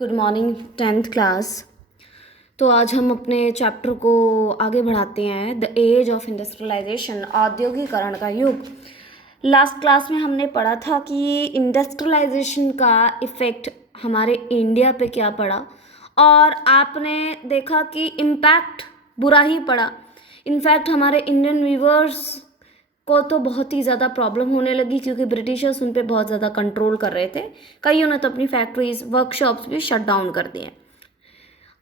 Good morning 10th class. तो आज हम अपने चैप्टर को आगे बढ़ाते हैं, द एज ऑफ इंडस्ट्रियलाइजेशन, औद्योगिकरण का युग। लास्ट क्लास में हमने पढ़ा था कि इंडस्ट्रियलाइजेशन का इफ़ेक्ट हमारे इंडिया पे क्या पड़ा, और आपने देखा कि इम्पैक्ट बुरा ही पड़ा। इनफैक्ट हमारे इंडियन वीवर्स को तो बहुत ही ज़्यादा प्रॉब्लम होने लगी, क्योंकि ब्रिटिशर्स उन पे बहुत ज़्यादा कंट्रोल कर रहे थे। कईयों ने तो अपनी फैक्ट्रीज वर्कशॉप्स भी शट डाउन कर दिए।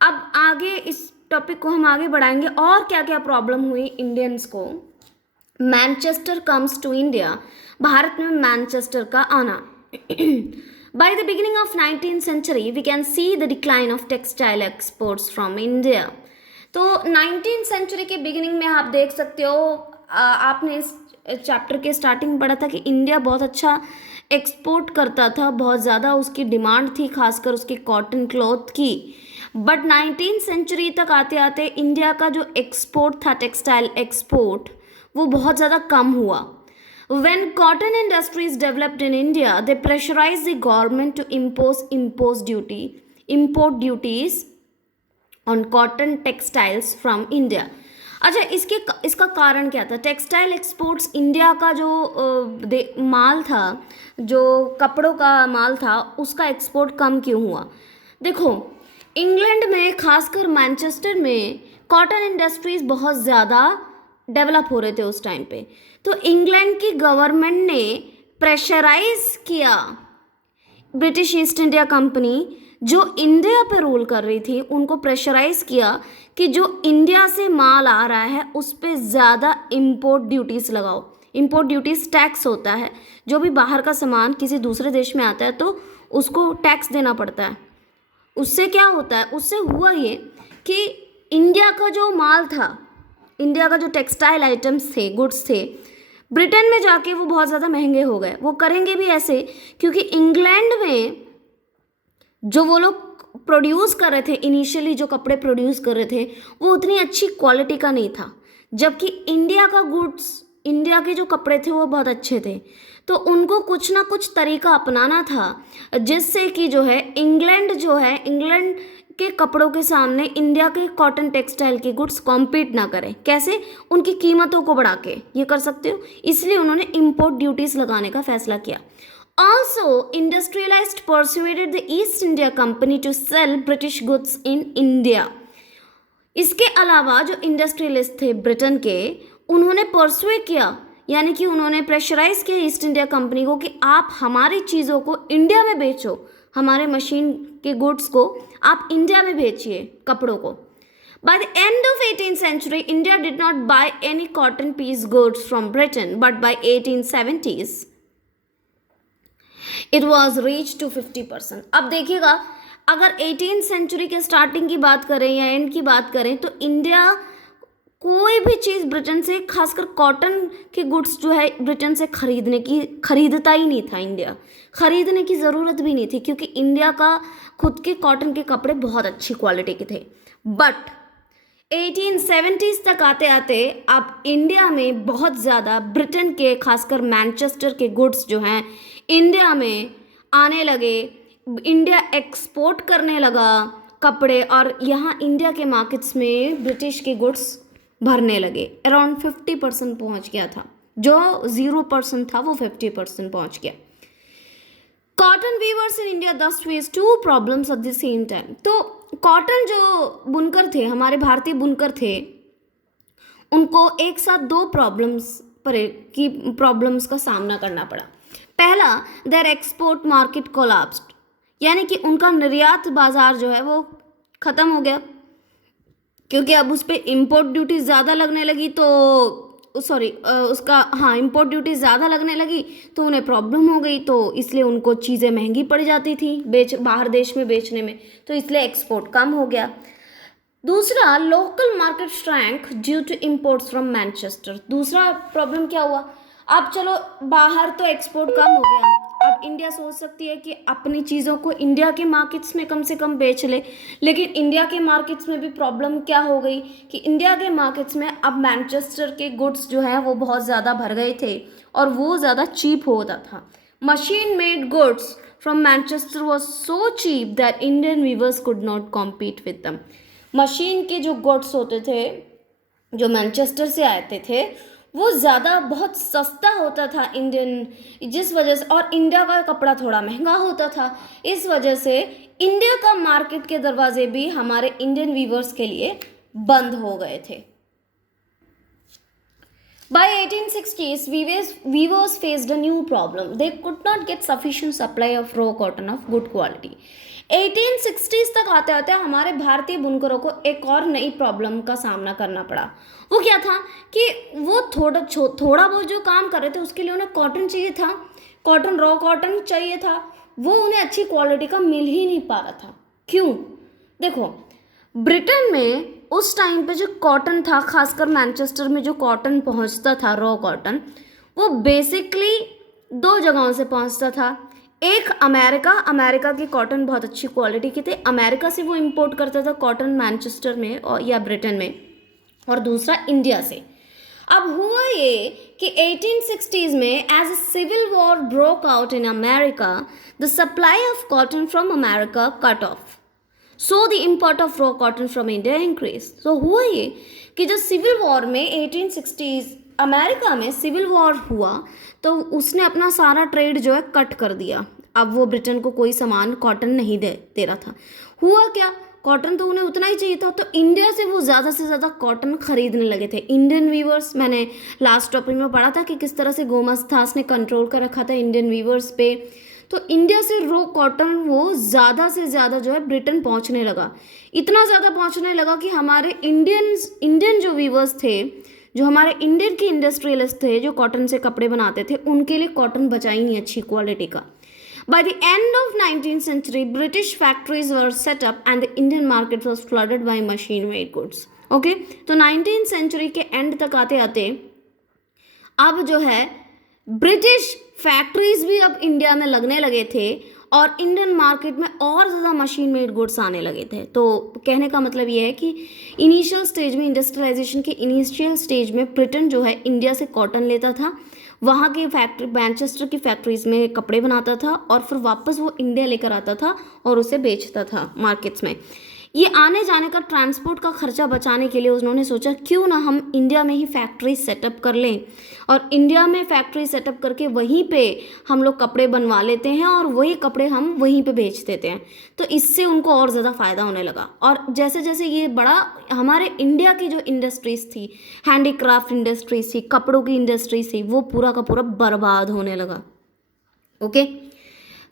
अब आगे इस टॉपिक को हम आगे बढ़ाएंगे और क्या क्या प्रॉब्लम हुई इंडियंस को। Manchester comes to India, Bharat में मैनचेस्टर का आना। By the beginning of 19th century, we can see the decline of textile exports from India. तो 19th सेंचुरी के बिगिनिंग में आप देख सकते हो, आपने इस चैप्टर के स्टार्टिंग में पढ़ा था कि इंडिया बहुत अच्छा एक्सपोर्ट करता था, बहुत ज़्यादा उसकी डिमांड थी, खासकर उसके कॉटन क्लॉथ की। बट 19th सेंचुरी तक आते आते इंडिया का जो एक्सपोर्ट था, टेक्सटाइल एक्सपोर्ट, वो बहुत ज़्यादा कम हुआ। When cotton industries developed in India, they pressurized the government to import duties on cotton textiles from India. अच्छा, इसका कारण क्या था? टेक्सटाइल एक्सपोर्ट्स, इंडिया का जो माल था, जो कपड़ों का माल था, उसका एक्सपोर्ट कम क्यों हुआ? देखो, इंग्लैंड में, खासकर मैनचेस्टर में कॉटन इंडस्ट्रीज बहुत ज़्यादा डेवलप हो रहे थे उस टाइम पे। तो इंग्लैंड की गवर्नमेंट ने प्रेशराइज किया ब्रिटिश ईस्ट इंडिया कंपनी, जो इंडिया पर रूल कर रही थी, उनको प्रेशराइज किया कि जो इंडिया से माल आ रहा है उस पर ज़्यादा इम्पोर्ट ड्यूटीज़ लगाओ। इम्पोर्ट ड्यूटीज़ टैक्स होता है, जो भी बाहर का सामान किसी दूसरे देश में आता है तो उसको टैक्स देना पड़ता है। उससे क्या होता है? उससे हुआ ये कि इंडिया का जो माल था, इंडिया का जो टेक्सटाइल आइटम्स थे, गुड्स थे, ब्रिटेन में जाके वो बहुत ज़्यादा महंगे हो गए। वो करेंगे भी ऐसे क्योंकि इंग्लैंड में जो वो लोग प्रोड्यूस कर रहे थे, इनिशियली जो कपड़े प्रोड्यूस कर रहे थे, वो उतनी अच्छी क्वालिटी का नहीं था, जबकि इंडिया का गुड्स, इंडिया के जो कपड़े थे वो बहुत अच्छे थे। तो उनको कुछ ना कुछ तरीका अपनाना था जिससे कि जो है इंग्लैंड के कपड़ों के सामने इंडिया के कॉटन टेक्सटाइल के गुड्स कॉम्पीट ना करें। कैसे? उनकी कीमतों को बढ़ा के ये कर सकते हो। इसलिए उन्होंने इम्पोर्ट ड्यूटीज़ लगाने का फैसला किया। Also, industrialists persuaded the East India Company to sell British goods in India. इसके अलावा जो इंडस्ट्रियलिस्ट थे ब्रिटेन के, उन्होंने परसुएड किया, यानी कि उन्होंने प्रेशराइज किया ईस्ट इंडिया कंपनी को कि आप हमारी चीज़ों को इंडिया में बेचो, हमारे मशीन के गुड्स को आप इंडिया में बेचिए, कपड़ों को। By the end of 18th century, India did not buy any cotton piece goods from Britain, but by 1870s, it was reached to 50%. अब देखिएगा, अगर 18th सेंचुरी के स्टार्टिंग की बात करें या एंड की बात करें, तो इंडिया कोई भी चीज़ ब्रिटेन से, खासकर कॉटन के गुड्स जो है, ब्रिटेन से खरीदता ही नहीं था। इंडिया खरीदने की ज़रूरत भी नहीं थी, क्योंकि इंडिया का खुद के कॉटन के कपड़े बहुत अच्छी क्वालिटी के थे। बट 1870s तक आते आते अब इंडिया में बहुत ज़्यादा ब्रिटेन के, खासकर मैनचेस्टर के गुड्स जो हैं इंडिया में आने लगे। इंडिया एक्सपोर्ट करने लगा कपड़े, और यहाँ इंडिया के मार्केट्स में ब्रिटिश के गुड्स भरने लगे। अराउंड 50% पहुँच गया था, जो 0% था वो 50% पहुँच गया। Cotton viewers in India thus faced two problems at the same time. तो कॉटन जो बुनकर थे, हमारे भारतीय बुनकर थे, उनको एक साथ दो प्रॉब्लम्स का सामना करना पड़ा। पहला, देयर एक्सपोर्ट मार्केट कोलैप्स्ड, यानी कि उनका निर्यात बाजार जो है वो ख़त्म हो गया, क्योंकि अब उस पर इम्पोर्ट ड्यूटी ज़्यादा लगने लगी। तो इम्पोर्ट ड्यूटी ज़्यादा लगने लगी तो उन्हें प्रॉब्लम हो गई, तो इसलिए उनको चीज़ें महंगी पड़ जाती थी बाहर देश में बेचने में, तो इसलिए एक्सपोर्ट कम हो गया। दूसरा, local market shrank due to imports from Manchester. दूसरा प्रॉब्लम क्या हुआ? अब चलो, बाहर तो एक्सपोर्ट कम हो गया, अब इंडिया सोच सकती है कि अपनी चीज़ों को इंडिया के मार्केट्स में कम से कम बेच ले, लेकिन इंडिया के मार्केट्स में भी प्रॉब्लम क्या हो गई कि इंडिया के मार्केट्स में अब मैनचेस्टर के गुड्स जो हैं वो बहुत ज़्यादा भर गए थे, और वो ज़्यादा चीप होता था। Machine made goods from Manchester was so cheap that Indian weavers could not compete with them. Machine के जो गुड्स होते थे जो मैनचेस्टर से आते थे वो ज़्यादा बहुत सस्ता होता था इंडियन, जिस वजह से, और इंडिया का कपड़ा थोड़ा महंगा होता था, इस वजह से इंडिया का मार्केट के दरवाजे भी हमारे इंडियन वीवर्स के लिए बंद हो गए थे. By 1860s, weavers faced a new problem. They could not get sufficient supply of raw cotton of good quality. 1860s तक आते आते हमारे भारतीय बुनकरों को एक और नई प्रॉब्लम का सामना करना पड़ा. वो क्या था कि वो थोड़ा बहुत जो काम कर रहे थे उसके लिए उन्हें कॉटन चाहिए था, कॉटन, रॉ कॉटन चाहिए था, वो उन्हें अच्छी क्वालिटी का मिल ही नहीं पा रहा था. क्यों? देखो, ब्रिटेन में उस टाइम पे जो कॉटन था, खासकर मैनचेस्टर में जो कॉटन पहुंचता था, रॉ कॉटन, वो बेसिकली दो जगहों से पहुंचता था. एक अमेरिका की कॉटन बहुत अच्छी क्वालिटी की थी, अमेरिका से वो इंपोर्ट करता था कॉटन मैनचेस्टर में और या ब्रिटेन में, और दूसरा इंडिया से. अब हुआ ये कि 1860s में as a civil war broke out in America, the supply of cotton from America cut off. So the import of raw cotton from India increased. So हुआ ये कि जो सिविल वॉर में 1860s अमेरिका में civil war हुआ तो उसने अपना सारा ट्रेड जो है कट कर दिया. अब वो ब्रिटेन को कोई सामान कॉटन नहीं दे रहा था. हुआ क्या, कॉटन तो उन्हें उतना ही चाहिए था, तो इंडिया से वो ज़्यादा से ज़्यादा कॉटन खरीदने लगे थे. इंडियन वीवर्स, मैंने लास्ट टॉपिक में पढ़ा था कि किस तरह से गोमास्तास ने कंट्रोल कर रखा था इंडियन वीवर्स पे. तो इंडिया से रो कॉटन वो ज़्यादा से ज़्यादा जो है ब्रिटेन पहुंचने लगा. इतना ज़्यादा पहुंचने लगा कि हमारे इंडियन जो वीवर्स थे, जो हमारे इंडियन के इंडस्ट्रियलिस्ट थे जो कॉटन से कपड़े बनाते थे, उनके लिए कॉटन बचा ही नहीं अच्छी क्वालिटी का. By the end of 19th century, British factories were set up and the Indian market was flooded by machine-made goods. Okay? तो 19th century के एंड तक आते आते अब जो है ब्रिटिश फैक्ट्रीज भी अब इंडिया में लगने लगे थे और इंडियन मार्केट में और ज़्यादा मशीन मेड गुड्स आने लगे थे. तो कहने का मतलब ये है कि इनिशियल स्टेज में, इंडस्ट्रियलाइजेशन के इनिशियल स्टेज में ब्रिटेन जो है इंडिया से कॉटन लेता था, वहाँ की फैक्ट्री, मैनचेस्टर की फैक्ट्रीज में कपड़े बनाता था और फिर वापस वो इंडिया लेकर आता था और उसे बेचता था मार्केट्स में. ये आने जाने का, ट्रांसपोर्ट का खर्चा बचाने के लिए उन्होंने सोचा क्यों ना हम इंडिया में ही फैक्ट्री सेटअप कर लें, और इंडिया में फैक्ट्री सेटअप करके वहीं पे हम लोग कपड़े बनवा लेते हैं और वही कपड़े हम वहीं पे बेच देते हैं. तो इससे उनको और ज़्यादा फ़ायदा होने लगा. और जैसे जैसे ये बड़ा, हमारे इंडिया की जो इंडस्ट्रीज़ थी, हैंडीक्राफ्ट इंडस्ट्रीज थी, कपड़ों की इंडस्ट्रीज थी, वो पूरा का पूरा बर्बाद होने लगा. ओके,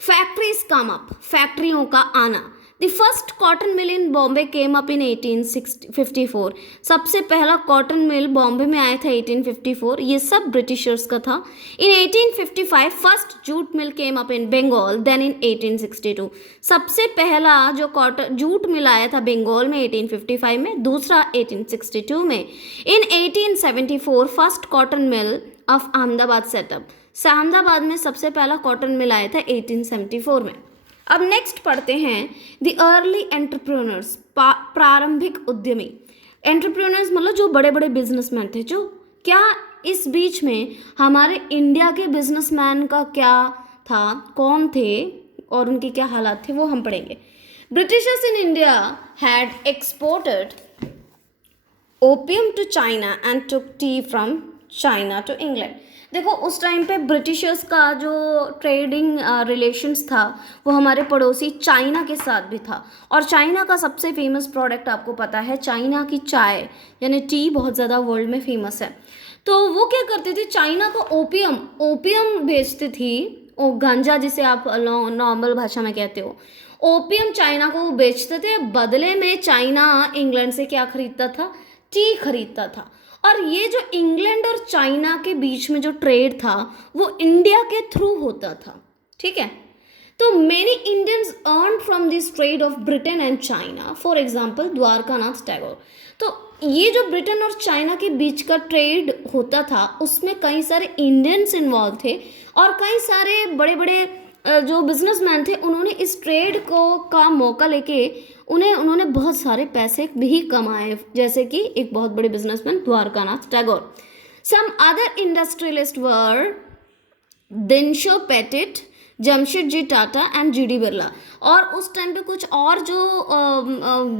फैक्ट्रीज कम अप, फैक्ट्रियों का आना. The first cotton mill in Bombay came up in 1854. सबसे पहला कॉटन मिल बॉम्बे में आया था 1854. ये सब ब्रिटिशर्स का था. In 1855 first jute mill came up in Bengal. Then in 1862 सबसे पहला जो कॉटन जूट मिल आया था बंगाल में 1855 में, दूसरा 1862 में. In 1874 first cotton mill of Ahmedabad setup. Ahmedabad में सबसे पहला कॉटन मिल आया था 1874 में. अब नेक्स्ट पढ़ते हैं द अर्ली एंटरप्रेन्योर्स, प्रारंभिक उद्यमी. एंटरप्रेन्योर्स मतलब जो बड़े बड़े बिजनेसमैन थे. जो क्या इस बीच में हमारे इंडिया के बिजनेसमैन का क्या था, कौन थे और उनके क्या हालात थे, वो हम पढ़ेंगे. Britishers in India had exported opium to China and took tea from China to England. देखो, उस टाइम पे ब्रिटिशर्स का जो ट्रेडिंग रिलेशंस था वो हमारे पड़ोसी चाइना के साथ भी था. और चाइना का सबसे फेमस प्रोडक्ट आपको पता है, चाइना की चाय यानी टी बहुत ज़्यादा वर्ल्ड में फेमस है. तो वो क्या करते थे, चाइना को ओपियम बेचती थी, ओ गांजा जिसे आप नॉर्मल भाषा में कहते हो, ओपियम चाइना को बेचते थे. बदले में चाइना इंग्लैंड से क्या खरीदता था, टी खरीदता था. और ये जो इंग्लैंड और चाइना के बीच में जो ट्रेड था वो इंडिया के थ्रू होता था. ठीक है, तो many Indians earn from this trade off Britain and China. For example Dwarkanath Tagore. तो ये जो ब्रिटेन और चाइना के बीच का ट्रेड होता था उसमें कई सारे इंडियंस इन्वॉल्व थे और कई सारे बड़े बड़े जो बिजनेसमैन थे उन्होंने इस ट्रेड को का मौका लेके उन्होंने बहुत सारे पैसे भी कमाए, जैसे कि एक बहुत बड़े businessman Dwarkanath Tagore. Some other industrialist were Dinshaw Petit, Jamsetji Tata and GD Birla. और उस टाइम पे कुछ और जो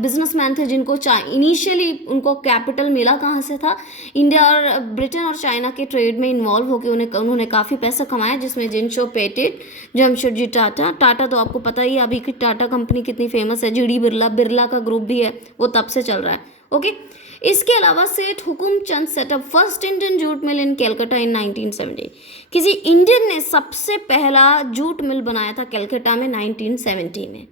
बिजनेसमैन थे जिनको इनिशियली उनको कैपिटल मिला कहाँ से था, इंडिया और ब्रिटेन और चाइना के ट्रेड में इन्वॉल्व होकर उन्होंने काफ़ी पैसा कमाया, जिसमें जिनशो पेटेट, जमशेदजी टाटा। टाटा तो आपको पता ही है अभी की टाटा कंपनी कितनी फेमस है, जीडी बिरला, बिरला का ग्रुप भी है, वो तब से चल रहा है। ओके, इसके अलावा Seth Hukumchand setup first Indian jute mill in Calcutta in 1970। किसी इंडियन ने सबसे पहला जूट मिल बनाया था कलकत्ता में 1970 में।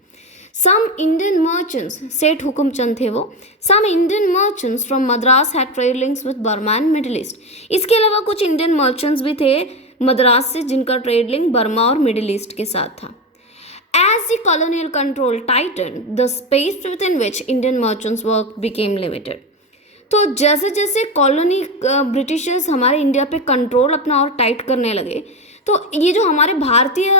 सम इंडियन मर्चेंट्स, सेठ हुकुमचंद थे वो, some Indian merchants from Madras had trade links with Burma and Middle East. इसके अलावा कुछ इंडियन मर्चेंट्स भी थे मद्रास से जिनका ट्रेड लिंक बर्मा और मिडिल ईस्ट के साथ था। As the colonial control tightened, the space within which Indian merchants worked became limited. तो जैसे जैसे कॉलोनी ब्रिटिशर्स हमारे इंडिया पे कंट्रोल अपना और टाइट करने लगे, तो ये जो हमारे भारतीय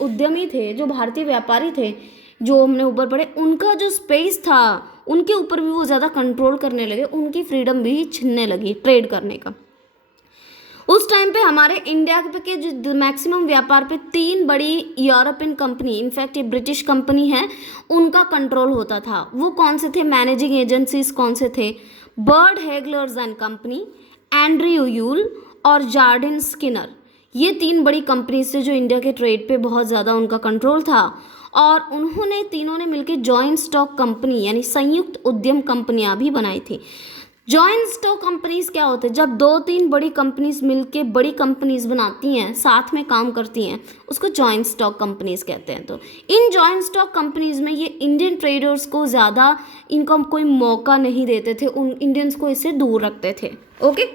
उद्यमी थे, जो भारतीय व्यापारी थे, जो हमने ऊपर पढ़े, उनका जो स्पेस था उनके ऊपर भी वो ज़्यादा कंट्रोल करने लगे, उनकी फ्रीडम भी छीनने लगी ट्रेड करने का। उस टाइम पे हमारे इंडिया के जो मैक्सिमम व्यापार पे 3 बड़ी यूरोपियन कंपनी, इनफैक्ट ये ब्रिटिश कंपनी है, उनका कंट्रोल होता था। वो कौन से थे मैनेजिंग एजेंसीज, कौन से थे? Bird Heilgers and company, Andrew Yule और जार्डिन स्किनर। ये 3 बड़ी कंपनी से जो इंडिया के ट्रेड पे बहुत ज़्यादा उनका कंट्रोल था, और उन्होंने तीनों ने मिलकर जॉइंट स्टॉक कंपनी यानी संयुक्त उद्यम कंपनियां भी बनाई थी। जॉइंट स्टॉक कंपनीज क्या होते हैं? जब 2-3 बड़ी कंपनीज मिलके बड़ी कंपनीज बनाती हैं, साथ में काम करती हैं, उसको जॉइंट स्टॉक कंपनीज कहते हैं। तो इन जॉइंट स्टॉक कंपनीज में ये इंडियन ट्रेडर्स को ज़्यादा इनका कोई मौका नहीं देते थे, उन इंडियंस को इससे दूर रखते थे। ओके,